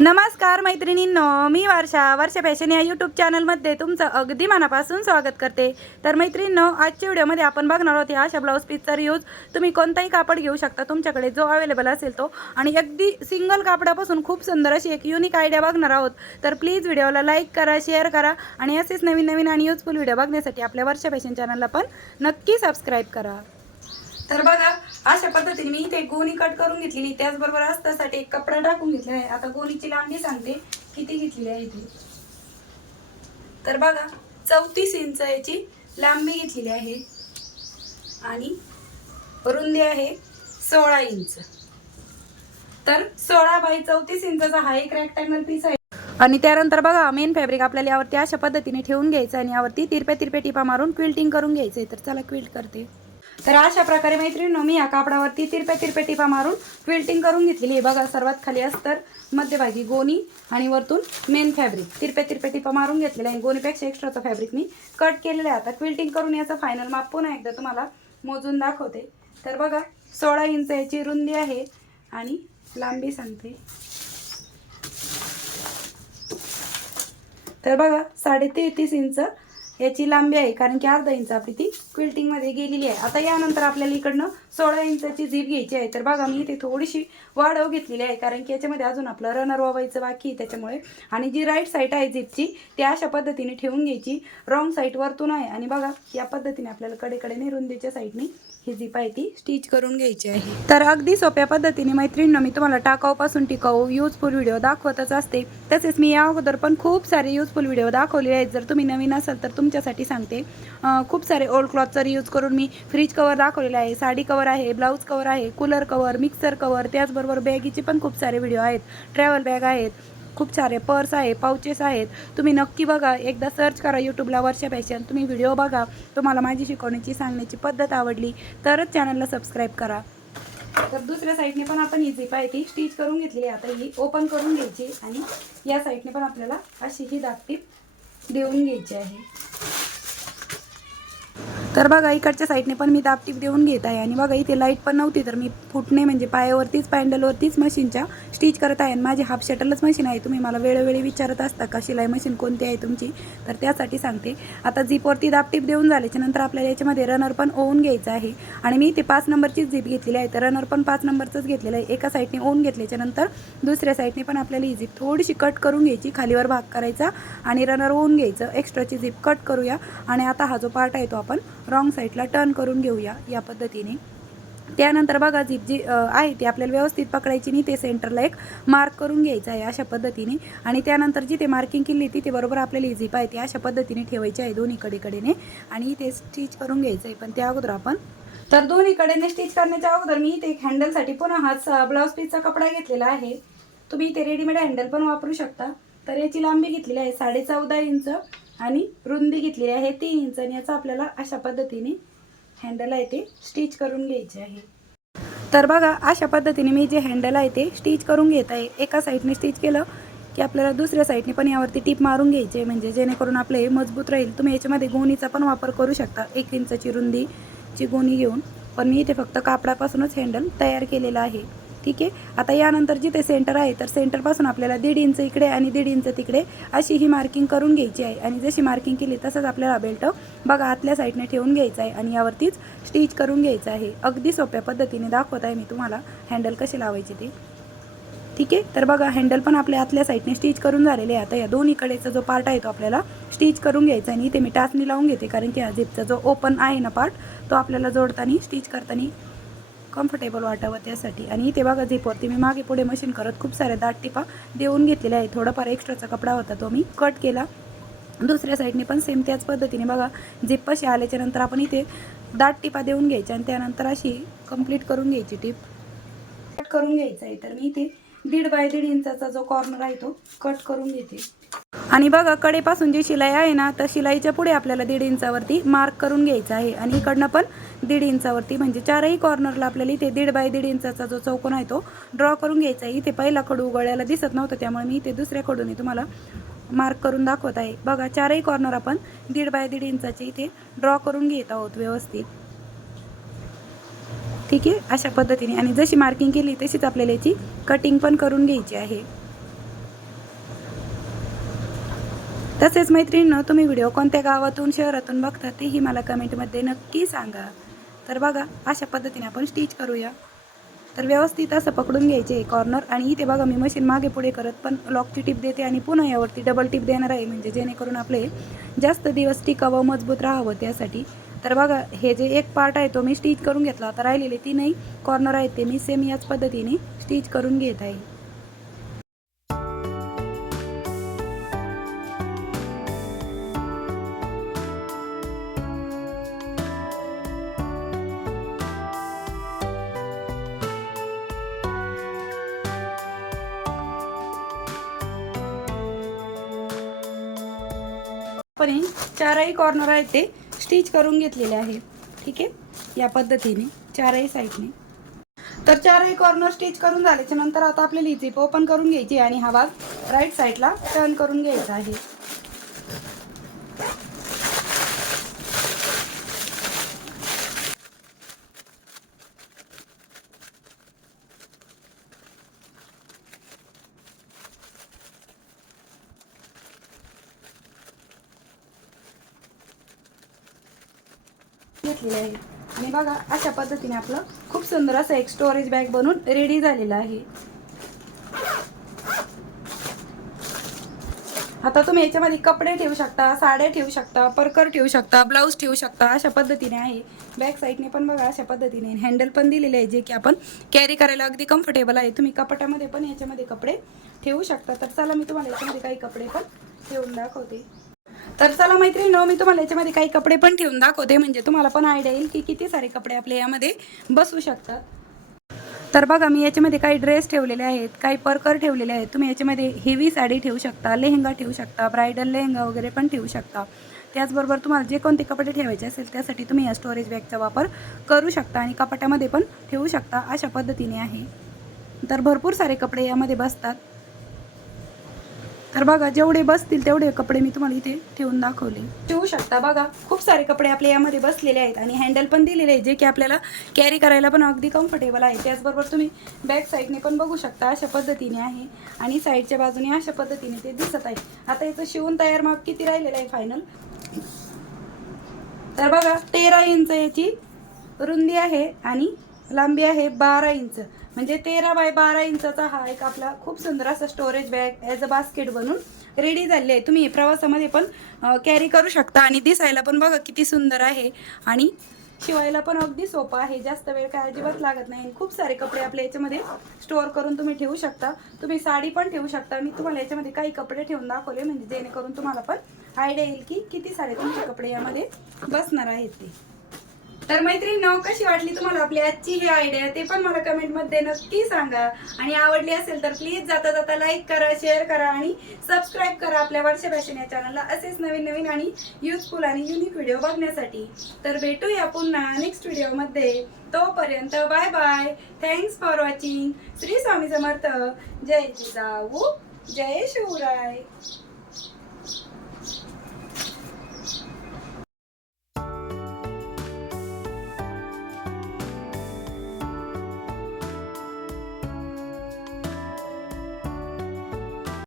नमस्कार मैत्रिणींनो मी वर्षा. वर्षा फॅशन या यूट्यूब चॅनलमध्ये तुमचं अगदी मनापासून स्वागत करते. तर मैत्रिणींनो आजच्या व्हिडिओमध्ये आपण बघणार आहोत ह्या अशा ब्लाऊज पीसचा यूज तुम्ही कोणताही कापड घेऊ शकता तुमच्याकडे जो अवेलेबल असेल तो. आणि अगदी सिंगल कापडापासून खूप सुंदर अशी एक युनिक आयडिया बघणार आहोत. तर प्लीज व्हिडिओला लाईक करा शेअर करा. आणि असेच नवीन नवीन आणि युजफुल व्हिडिओ बघण्यासाठी आपल्या वर्षा फॅशन चॅनलला पण नक्की सबस्क्राईब करा. तर बघा अशा पद्धतीने मी इथे गोणी कट करून घेतलेली. त्याचबरोबर असतासाठी एक कपडा टाकून घेतलेला आहे. आता गोणीची लांबी सांगते. किती घेतलेली आहे इथे? तर बघा चौतीस इंच याची लांबी घेतलेली आहे. आणि रुंदी आहे सोळा इंच. तर सोळा बाय चौतीस इंचा हा एक रेक्टँगल पीस आहे. आणि त्यानंतर बघा मेन फॅब्रिक आपल्याला यावरती अशा पद्धतीने ठेवून घ्यायचं आणि यावरती तिरप्या तिरप्या टिपा मारून क्विल्टिंग करून घ्यायचंय. तर चला क्विल्ट करते. तर अशा प्रकारे मैत्रिणींनो मी या कापडावरती तिरप्या तिरप्या टिपा मारून क्विल्टिंग करून घेतलेली आहे. बघा सर्वात खाली अस्तर मध्यभागी गोणी आणि वरतून मेन फॅब्रिक तिरप्या तिरप्या टिपा मारून घेतलेला आहे. गोणीपेक्षा एक्स्ट्राचं फॅब्रिक मी कट केलेलं आहे. आता क्विल्टिंग करून याचं फायनल माप पुन्हा एकदा तुम्हाला मोजून दाखवते. तर बघा सोळा इंच याची रुंदी आहे आणि लांबी सांगते. तर बघा साडे तेहतीस इंच याची लांबी आहे कारण की अर्धा इंच आपली ती क्विल्टिंगमध्ये गेलेली आहे. आता यानंतर आपल्याला इकडनं सोळा इंचाची झीप घ्यायची आहे. तर बघा मी इथे थोडीशी वाढव घेतलेली आहे कारण की याच्यामध्ये अजून आपलं रनर वावायचं बाकी आहे त्याच्यामुळे. आणि जी राईट साईड आहे झीपची ती अशा पद्धतीने ठेवून घ्यायची. रॉंग साईड वरतून आहे. आणि बघा या पद्धतीने आपल्याला कडेकडे नेरुंदीच्या साईडने ही झीप आहे ती स्टिच करून घ्यायची आहे. तर अगदी सोप्या पद्धतीने मैत्रिणीनं मी तुम्हाला टाकाऊपासून टिकाऊ यूजफुल व्हिडिओ दाखवतच असते. तसेच मी या अगोदर पण खूप सारे युजफुल व्हिडिओ दाखवलेले आहेत. जर तुम्ही नवीन असाल तर तुमच्यासाठी सांगते. खूप सारे ओल्ड क्लॉथचा यूज करून मी फ्रीज कवर दाखवलेला आहे साडी कवर आहे ब्लाऊज कवर आहे कूलर कवर मिक्सर कवर त्याचबरोबर बॅगीचे पण खूप सारे व्हिडिओ आहेत. ट्रॅव्हल बॅग आहेत खूप सारे पर्स आहे पाउचेस आहेत. तुम्ही नक्की बघा एकदा सर्च करा यूट्यूबला वर्षा फॅशन तुम्ही व्हिडिओ बघा. तुम्हाला माझी शिकवण्याची सांगण्याची पद्धत आवडली तरच चॅनलला सबस्क्राईब करा. तर दुसऱ्या साईडने पण आपण ही झिप आहे ती स्टिच करून घेतली आहे. आता ही ओपन करून घ्यायची आणि या साईडने पण आपल्याला अशी ही दापटीप देऊन घ्यायचे आहे. तर बघा इकडच्या साईडने पण मी दापटीप देऊन घेत आहे. आणि बघा इथे लाइट पण नव्हती तर मी फुटणे म्हणजे पायावरतीच पॅन्डलवरतीच मशीनच्या स्टिच करत आहे. आणि माझी हाफ शटलच मशीन आहे. तुम्ही मला वेळोवेळी विचारत असता का शिलाई मशीन कोणती आहे तुमची? तर त्यासाठी सांगते. आता झीपवरती दापटीप देऊन झाल्याच्यानंतर आपल्याला याच्यामध्ये रनर पण ओवून घ्यायचं आहे. आणि मी इथे पाच नंबरचीच झीप घेतलेली आहे. तर रनर पण पाच नंबरचंच घेतलेलं आहे. एका साईडने ओवून घेतल्याच्या नंतर दुसऱ्या साईडने पण आपल्याला ही झीप थोडीशी कट करून घ्यायची. खालीवर भाग करायचा आणि रनर ओवून घ्यायचं. एक्स्ट्राची झीप कट करूया. आणि आता हा जो पार्ट आहे तो आपण रॉंग साईडला टर्न करून घेऊया या पद्धतीने. त्यानंतर बघा जीप जी आहे ती आपल्याला व्यवस्थित पकडायची नाही ते सेंटरला एक मार्क करून घ्यायचं आहे अशा पद्धतीने. आणि त्यानंतर जिथे मार्किंग केली तिथे बरोबर आपल्याला ही झीप आहे ती अशा पद्धतीने ठेवायची आहे दोन्ही कडेकडेने. आणि ते स्टिच करून घ्यायचं आहे पण त्या अगोदर आपण तर दोन्ही कडेने स्टिच करण्याच्या अगोदर मी इथे एक हँडलसाठी पुन्हा हाच ब्लाऊज पीसचा कपडा घेतलेला आहे. तुम्ही इथे रेडीमेड हँडल पण वापरू शकता. तर याची लांबी घेतलेली आहे साडे चौदा इंच. आणि रुंदी घेतलेली आहे तीन इंच. आणि याचा आपल्याला अशा पद्धतीने हँडल आहे ते स्टिच करून घ्यायचे आहे. तर बघा अशा पद्धतीने मी जे हँडल आहे ते स्टिच करून घेत आहे. एका साईडने स्टिच केलं की आपल्याला दुसऱ्या साईडने पण यावरती टीप मारून घ्यायचे. म्हणजे जेणेकरून आपले हे मजबूत राहील. तुम्ही याच्यामध्ये गोणीचा पण वापर करू शकता. एक इंचाची रुंदीची गोणी घेऊन. पण मी इथे फक्त कापडापासूनच हँडल तयार केलेलं आहे. ठीक आहे? आता यानंतर जिथे सेंटर आहे तर सेंटरपासून आपल्याला दीड इंच इकडे आणि दीड इंच तिकडे अशी ही मार्किंग करून घ्यायची आहे. आणि जशी मार्किंग केली तसंच आपल्याला बेल्ट बघा आतल्या साईडने ठेवून घ्यायचं आहे आणि यावरतीच स्टिच करून घ्यायचं आहे. अगदी सोप्या पद्धतीने दाखवत आहे मी तुम्हाला हँडल कसे लावायची ते. ठीक आहे? तर बघा हँडल पण आपल्या आतल्या साईडने स्टिच करून झालेले आहे. आता या दोन्हीकडेचा जो पार्ट आहे तो आपल्याला स्टिच करून घ्यायचा आणि इथे मी टाचणी लावून घेते कारण की हा झिपचा जो ओपन आहे ना पार्ट तो आपल्याला जोडताना स्टिच करताना कम्फर्टेबल वाटावं त्यासाठी. आणि इथे बघा झिपवरती मी मागे पुढे मशीन करत खूप साऱ्या दाट टिपा देऊन घेतलेल्या आहे थोडाफार एक्स्ट्राचा कपडा होता तो मी कट केला. दुसऱ्या साईडने पण सेम त्याच पद्धतीने बघा झिप आल्याच्यानंतर आपण इथे दाट टिपा देऊन घ्यायच्या आणि त्यानंतर अशी कंप्लीट करून घ्यायची टिप. कट करून घ्यायचं आहे. तर मी इथे दीड बाय दीड इंचाचा जो कॉर्नर आहे तो कट करून घेते. आणि बघा कडेपासून जी शिलाई आहे ना तर शिलाईच्या पुढे आपल्याला दीड इंचावरती मार्क करून घ्यायचा आहे. आणि इकडनं पण दीड इंचावरती म्हणजे चारही कॉर्नरला आपल्याला इथे दीड बाय दीड इंचाचा जो चौकोन आहे तो ड्रॉ करून घ्यायचा आहे. इथे पहिला कडू उघडायला दिसत नव्हतं त्यामुळे मी इथे दुसऱ्या कडूने तुम्हाला मार्क करून दाखवत आहे. बघा चारही कॉर्नर आपण दीड बाय दीड इंचाचे इथे ड्रॉ करून घेत आहोत व्यवस्थित. ठीक आहे अशा पद्धतीने. आणि जशी मार्किंग केली तशीच आपल्याला याची कटिंग पण करून घ्यायची आहे. तसेच मैत्रिणींनो तुम्ही व्हिडिओ कोणत्या गावातून शहरातून बघता तेही मला कमेंटमध्ये नक्की सांगा. तर बघा अशा पद्धतीने आपण स्टिच करूया. तर व्यवस्थित असं पकडून घ्यायचे कॉर्नर आणि इथे बघा मी मशीन मागे पुढे करत पण लॉकची टिप देते आणि पुन्हा यावरती डबल टिप देणार आहे. म्हणजे जेणेकरून आपले जास्त दिवस टिकावं मजबूत राहावं त्यासाठी. तर बघा हे जे एक पार्ट आहे तो मी स्टिच करून घेतला. आता राहिलेले तीनही कॉर्नर आहेत ते मी सेम याच पद्धतीने स्टिच करून घेत आहे. पण चारही कॉर्नर आहेत ते. स्टिच करून घेतलेले आहे. ठीक आहे? या पद्धतीने चारही साईडने. तर चारही कॉर्नर स्टिच करून झाल्याच्यानंतर आता आपल्याला इथे ओपन करून घ्यायची आणि हा भाग राईट साईडला टर्न करून घ्यायचा आहे. घेतलेलं आहे. आणि बघा अशा पद्धतीने आपलं खूप सुंदर असं एक स्टोरेज बॅग बनून रेडी झालेलं आहे. आता तुम्ही याच्यामध्ये कपडे ठेवू शकता साड्या ठेवू शकता परकर ठेवू शकता ब्लाऊज ठेवू शकता अशा पद्धतीने आहे. बॅक साईडने पण बघा अशा पद्धतीने. हँडल पण दिलेले आहे जे की आपण कॅरी करायला अगदी कम्फर्टेबल आहे. तुम्ही कपाटामध्ये पण याच्यामध्ये कपडे ठेवू शकता. तर चला मी तुम्हाला याच्यामध्ये काही कपडे पण ठेवून दाखवते. तर चला मैत्रिणी मी तुम्हाला याच्यामध्ये काही कपडे पण ठेवून दाखवते. म्हणजे तुम्हाला पण आयडिया येईल की किती सारे कपडे आपल्या यामध्ये बसू शकतात. तर बघा मी याच्यामध्ये काही ड्रेस ठेवलेले आहेत काही परकर ठेवलेले आहेत. तुम्ही याच्यामध्ये हेवी साडी ठेवू शकता लेहंगा ठेवू शकता ब्रायडल लेहंगा वगैरे पण ठेवू शकता. त्याचबरोबर तुम्हाला जे कोणते कपडे ठेवायचे असेल त्यासाठी तुम्ही या स्टोरेज बॅगचा वापर करू शकता आणि कपाटामध्ये पण ठेवू शकता अशा पद्धतीने आहे. तर भरपूर सारे कपडे यामध्ये बसतात. तर बघा जेवढे बसतील तेवढे कपडे मी तुम्हाला इथे ठेवून दाखवले. ठेवू शकता बघा खूप सारे कपडे आपल्या यामध्ये बसलेले आहेत आणि हँडल पण दिलेले आहे जे की आपल्याला कॅरी करायला पण अगदी कम्फर्टेबल आहे. त्याचबरोबर तुम्ही बॅक साईडने पण बघू शकता अशा पद्धतीने आहे. आणि साईडच्या बाजूने अशा पद्धतीने ते दिसत आहे. आता याचं शिवून तयार माप किती राहिलेलं आहे फायनल तर बघा तेरा इंच याची रुंदी आहे आणि लांबी आहे बारा इंच. म्हणजे तेरा बाय बारा इंचाचा हा एक आपला खूप सुंदर असा storage bag as a basket बनून रेडी झालेली आहे. तुम्ही प्रवासामध्ये पण कॅरी करू शकता आणि दिसायला पण बघा किती सुंदर आहे. आणि शिवायला पण अगदी सोपं आहे. जास्त वेळ काय अजिबात लागत नाही. खूप सारे कपडे आपल्या याच्यामध्ये स्टोअर करून तुम्ही ठेवू शकता. तुम्ही साडी पण ठेवू शकता. मी तुम्हाला याच्यामध्ये काही कपडे ठेवून दाखवले. म्हणजे जेणेकरून तुम्हाला पण आयडिया येईल की किती सारे तुमचे कपडे यामध्ये बसणार आहेत ते. तर मैत्रिणी कशी वाटली तुम्हाला? आपली आजची ही आयडिया ते पण मला कमेंटमध्ये नक्की सांगा. आणि आवडली असेल तर प्लीज जाता जाता लाईक करा शेअर करा आणि सबस्क्राईब करा आपल्या वर्षा फॅशन या चॅनलला असेच नवीन नवीन आणि युजफुल आणि युनिक व्हिडिओ बघण्यासाठी. तर भेटूया पुन्हा नेक्स्ट व्हिडिओमध्ये तोपर्यंत bye bye thanks for watching Shri Swami Samarth. जय जिजाऊ. जय शिवराय.